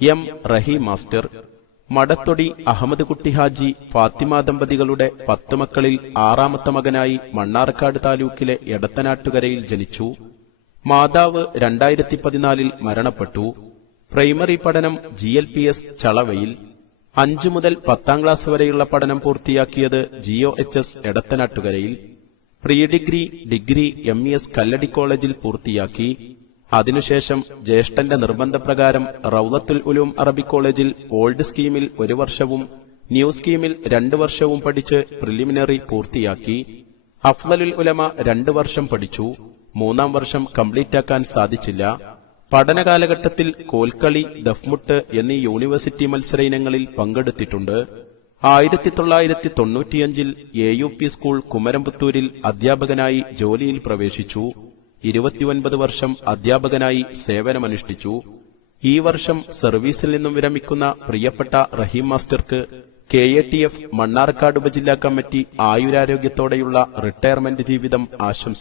M Rahi master Madathodi Ahammed Kutty Haji Fathima ദമ്പതികളുടെ പത്ത് മക്കളിൽ ആറാമത്തെ മകനായി മണ്ണാർക്കാട് താലൂക്കിലെ എടത്തനാട്ടുകരയിൽ ജനിച്ചു. മാതാവ് രണ്ടായിരത്തി പതിനാലിൽ മരണപ്പെട്ടു. പ്രൈമറി പഠനം ജി എൽ പി എസ് ചളവയിൽ. അഞ്ചു മുതൽ പത്താം ക്ലാസ് വരെയുള്ള പഠനം പൂർത്തിയാക്കിയത് ജിഒ H S എടത്തനാട്ടുകരയിൽ. Pre degree degree M E S Kalladi കോളേജിൽ പൂർത്തിയാക്കി. അതിനുശേഷം ജ്യേഷ്ഠന്റെ നിർബന്ധപ്രകാരം റൌലത്തുൽ ഉലൂം അറബി കോളേജിൽ ഓൾഡ് സ്കീമിൽ ഒരു വർഷവും ന്യൂ സ്കീമിൽ രണ്ടു വർഷവും പഠിച്ച് പ്രിലിമിനറി പൂർത്തിയാക്കി. അഫ്ലലുൽ ഉലമ രണ്ടു വർഷം പഠിച്ചു. മൂന്നാം വർഷം കംപ്ലീറ്റ് ആക്കാൻ സാധിച്ചില്ല പഠനകാലഘട്ടത്തിൽ കോൽക്കളി ദഫ്മുട്ട് എന്നീ യൂണിവേഴ്സിറ്റി മത്സര ഇനങ്ങളിൽ പങ്കെടുത്തിട്ടുണ്ട്. ആയിരത്തി തൊള്ളായിരത്തി തൊണ്ണൂറ്റിയഞ്ചിൽ എ യു പി സ്കൂൾ കുമരംപുത്തൂരിൽ അധ്യാപകനായി ജോലിയിൽ പ്രവേശിച്ചു. ഇരുപത്തിയൊൻപത് വർഷം അധ്യാപകനായി സേവനമനുഷ്ഠിച്ചു. ഈ വർഷം സർവീസിൽ നിന്നും വിരമിക്കുന്ന പ്രിയപ്പെട്ട Rahim മാസ്റ്റർക്ക് K A T F Mannarkkad ഉപജില്ലാ കമ്മിറ്റി ആയുരാരോഗ്യത്തോടെയുള്ള റിട്ടയർമെന്റ് ജീവിതം ആശംസ